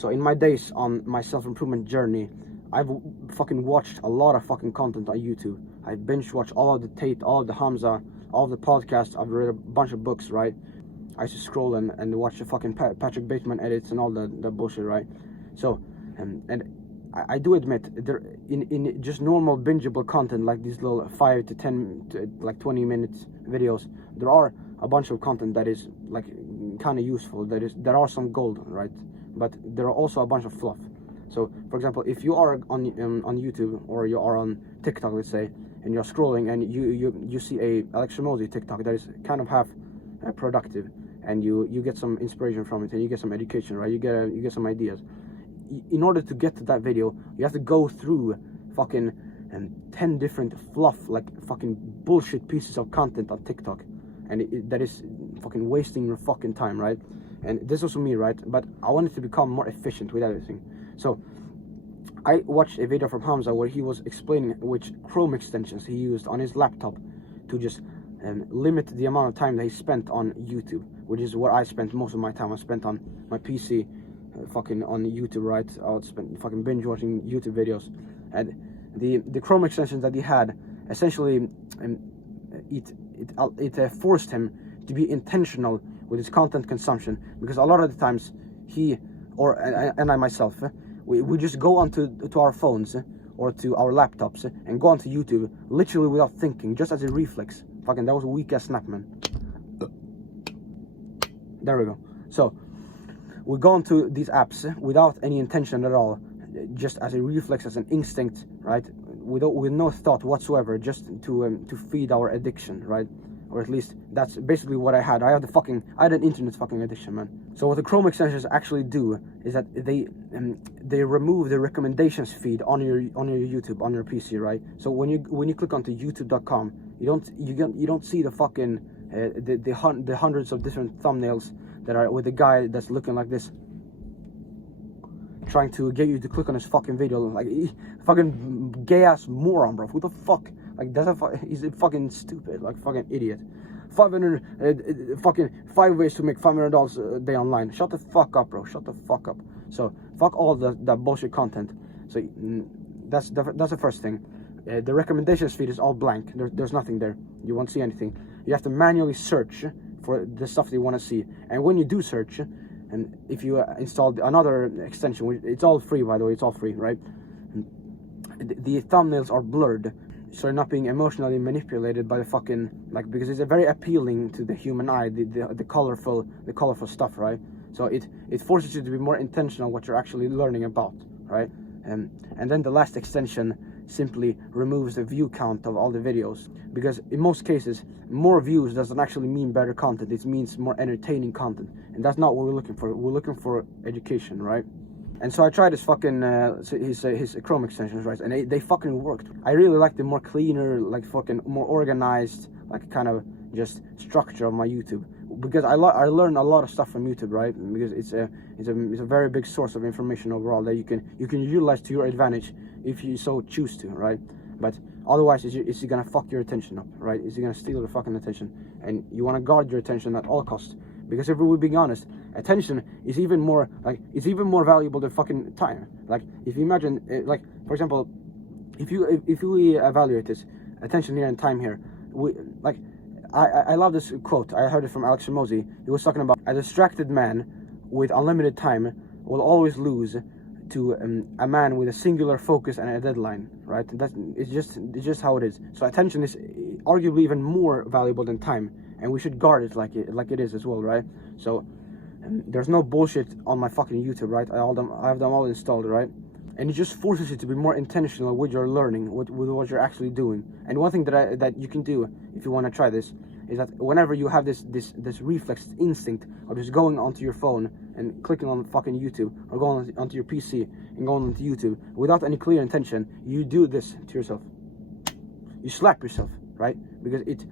So in my days on my self-improvement journey, I've fucking watched a lot of fucking content on YouTube. I binge watched all of the Tate, all of the Hamza, all of the podcasts. I've read a bunch of books, right? I used to scroll and watch the fucking Patrick Bateman edits and all the bullshit, right? So, and I do admit, there in just normal bingeable content like these little 5 to 10 to like 20 minutes videos, there are a bunch of content that is like kind of useful. There are some gold, right? But there are also a bunch of fluff. So, for example, if you are on YouTube or you are on TikTok, let's say, and you're scrolling and you see a Alex Hormozi TikTok that is kind of half productive, and you get some inspiration from it and you get some education, right? You get some ideas. In order to get to that video, you have to go through fucking 10 different fluff, like fucking bullshit pieces of content on TikTok, and that is fucking wasting your fucking time, right? And this was me, right? But I wanted to become more efficient with everything. So I watched a video from Hamza where he was explaining which Chrome extensions he used on his laptop to just limit the amount of time that he spent on YouTube, which is where I spent most of my time. I spent on my PC, fucking on YouTube, right? I would spend fucking binge watching YouTube videos, and the Chrome extensions that he had, essentially, it forced him to be intentional with his content consumption, because a lot of the times he and I myself, we just go onto our phones or to our laptops and go onto YouTube literally without thinking, just as a reflex. Fucking, that was a weak ass snap, man. There we go. So we go onto these apps without any intention at all, just as a reflex, as an instinct, right? With no thought whatsoever, just to feed our addiction, right? Or at least that's basically what I had. I had an internet fucking addiction, man. So what the Chrome extensions actually do is that they remove the recommendations feed on your YouTube, on your PC, right? So when you click onto youtube.com, you don't see the fucking the hundreds of different thumbnails that are with a guy that's looking like this, trying to get you to click on his fucking video, like fucking gay ass moron, bro. Who the fuck? Like, he's fucking stupid, like fucking idiot. 500 fucking 5 ways to make $500 a day online. Shut the fuck up, bro. Shut the fuck up. So fuck all that bullshit content. So that's the first thing. The recommendations feed is all blank. There's nothing there. You won't see anything. You have to manually search for the stuff that you want to see. And when you do search, and if you install another extension, it's all free, by the way, it's all free, right? The thumbnails are blurred, so you're not being emotionally manipulated by the fucking, like, because it's very appealing to the human eye, the colorful stuff, right? So it forces you to be more intentional what you're actually learning about, right? And then the last extension simply removes the view count of all the videos, because in most cases more views doesn't actually mean better content. It means more entertaining content, and that's not what we're looking for. We're looking for education, right? And so I tried his fucking his Chrome extensions, right? And they fucking worked. I really like the more cleaner, like fucking more organized, like kind of just structure of my YouTube, because I learn a lot of stuff from YouTube, right? Because it's a very big source of information overall that you can utilize to your advantage if you so choose to, right? But otherwise, it's gonna fuck your attention up, right? It's gonna steal your fucking attention, and you want to guard your attention at all costs. Because if we're being honest, attention is even more more valuable than fucking time. Like, if you imagine, like, for example, if we evaluate this, attention here and time here, I love this quote. I heard it from Alex Hormozi. He was talking about a distracted man with unlimited time will always lose to a man with a singular focus and a deadline, right? It's just how it is. So attention is arguably even more valuable than time, and we should guard it like it is as well, right? So there's no bullshit on my fucking YouTube, right? I have them all installed, right? And it just forces you to be more intentional with your learning, with what you're actually doing. And one thing that you can do if you want to try this is that whenever you have this reflex instinct of just going onto your phone and clicking on fucking YouTube, or going onto your PC and going onto YouTube without any clear intention, you do this to yourself. You slap yourself, right? Because it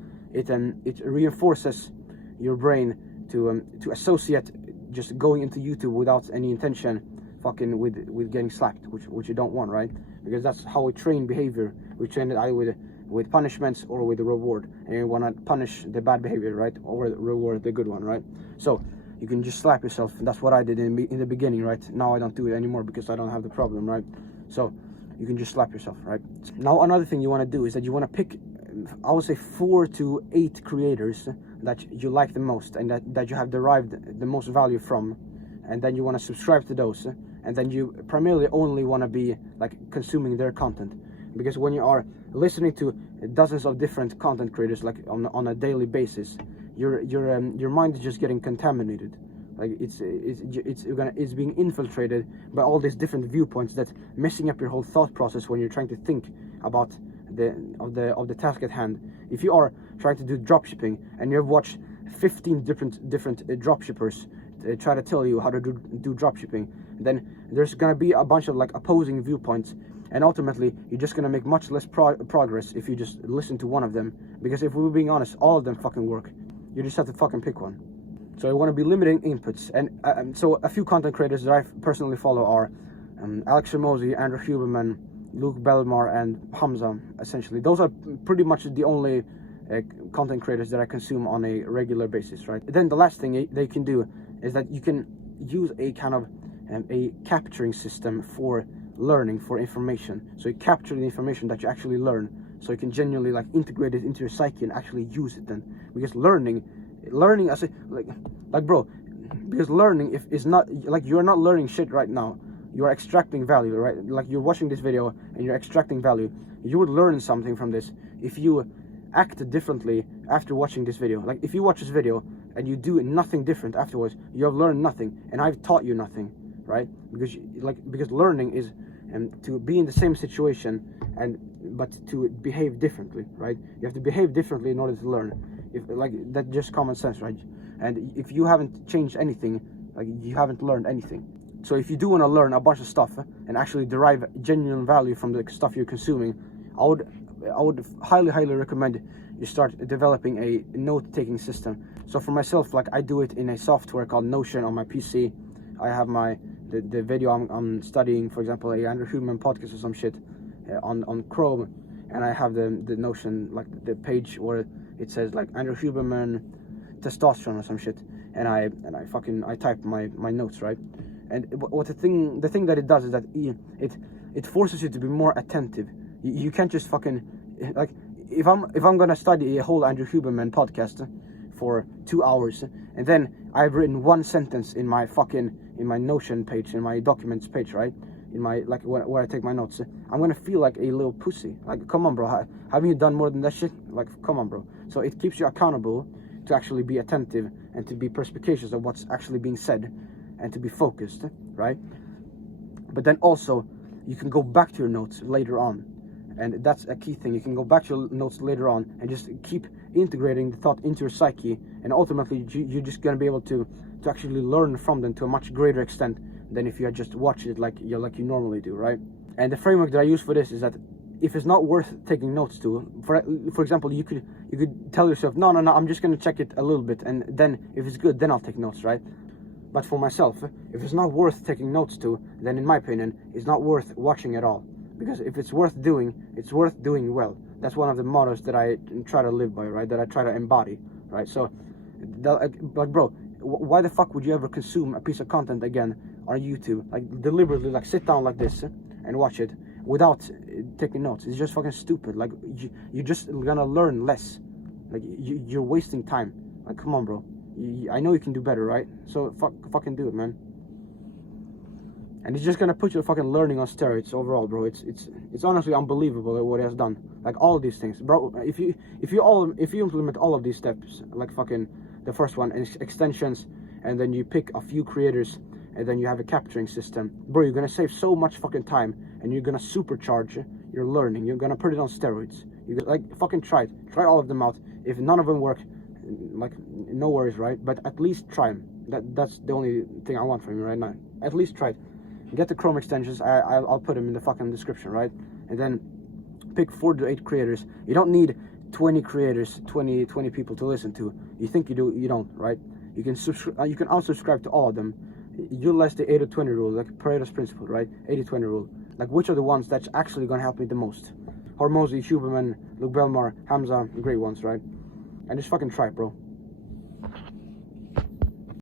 reinforces your brain to associate just going into YouTube without any intention fucking with getting slapped, which you don't want, right? Because that's how we train behavior. We train it either with punishments or with the reward, and you want to punish the bad behavior, right, or reward the good one, right? So you can just slap yourself. That's what I did in the beginning, right? Now I don't do it anymore because I don't have the problem, right? So you can just slap yourself, right? Now another thing you want to do is that you want to pick, I would say 4 to 8 creators that you like the most and that you have derived the most value from, and then you want to subscribe to those, and then you primarily only want to be like consuming their content. Because when you are listening to dozens of different content creators like on a daily basis, your mind is just getting contaminated. Like it's being infiltrated by all these different viewpoints that's messing up your whole thought process when you're trying to think about the task at hand. If you are trying to do dropshipping and you have watched 15 different dropshippers try to tell you how to do dropshipping, then there's gonna be a bunch of like opposing viewpoints, and ultimately you're just gonna make much less progress if you just listen to one of them. Because if we're being honest, all of them fucking work. You just have to fucking pick one. So I want to be limiting inputs, and so a few content creators that I personally follow are Alex Ramosi, Andrew Huberman, Luke Belmar, and Hamza. Essentially, those are pretty much the only content creators that I consume on a regular basis, right? Then the last thing they can do is that you can use a kind of a capturing system for learning, for information. So you capture the information that you actually learn, so you can genuinely like integrate it into your psyche and actually use it then. Because learning as a like bro, because learning is not like, you're not learning shit right now, you are extracting value, right? Like you're watching this video and you're extracting value. You would learn something from this if you act differently after watching this video. Like if you watch this video and you do nothing different afterwards, you have learned nothing, and I've taught you nothing, right? Because learning is to be in the same situation but to behave differently, right? You have to behave differently in order to learn. If like that's just common sense, right? And if you haven't changed anything, like you haven't learned anything. So if you do want to learn a bunch of stuff and actually derive genuine value from the stuff you're consuming, I would highly recommend you start developing a note-taking system. So for myself, like I do it in a software called Notion on my PC. I have the video I'm studying, for example, a Andrew Huberman podcast or some shit on Chrome, and I have the Notion, like the page where it says like Andrew Huberman testosterone or some shit, and I type my notes, right? And what the thing that it does is that it forces you to be more attentive. You can't just fucking like, if I'm gonna study a whole Andrew Huberman podcast for 2 hours, and then I've written one sentence in my Notion page, in my documents page, right? In my like where I take my notes, I'm gonna feel like a little pussy. Like, come on, bro, haven't you done more than that shit? Like, come on, bro. So it keeps you accountable to actually be attentive and to be perspicacious of what's actually being said and to be focused, right? But then also you can go back to your notes later on, and that's a key thing. You can go back to your notes later on and just keep integrating the thought into your psyche, and ultimately you're just gonna be able to actually learn from them to a much greater extent than if you had just watched it like you normally do, right? And the framework that I use for this is that if it's not worth taking notes to, for example, you could tell yourself, no, I'm just gonna check it a little bit, and then if it's good, then I'll take notes, right? But for myself, if it's not worth taking notes to, then in my opinion, it's not worth watching at all. Because if it's worth doing, it's worth doing well. That's one of the mottos that I try to live by, right? That I try to embody, right? So, like, bro, why the fuck would you ever consume a piece of content again on YouTube, like deliberately, like sit down like this and watch it without taking notes? It's just fucking stupid. Like you're just gonna learn less. Like you're wasting time. Like, come on, bro. I know you can do better, right? So fucking do it, man. And it's just gonna put your fucking learning on steroids overall, bro. It's honestly unbelievable what it has done. Like all of these things, bro. If you implement all of these steps, like fucking the first one, extensions, and then you pick a few creators, and then you have a capturing system, bro, you're gonna save so much fucking time, and you're gonna supercharge your learning. You're gonna put it on steroids. You like fucking try all of them out. If none of them work, like no worries, right? But at least try them. That's the only thing I want from you right now. At least try it. Get the Chrome extensions. I'll put them in the fucking description, right? And then pick 4 to 8 creators. You don't need 20 creators, 20 people to listen to. You think you do, you don't, right? You can unsubscribe to all of them. Utilize the 80-20 rule, like Pareto's principle, right? 80-20 rule. Like, which are the ones that's actually gonna help me the most? Hormozy, Huberman, Luke Belmar, Hamza, great ones, right? And just fucking try it, bro.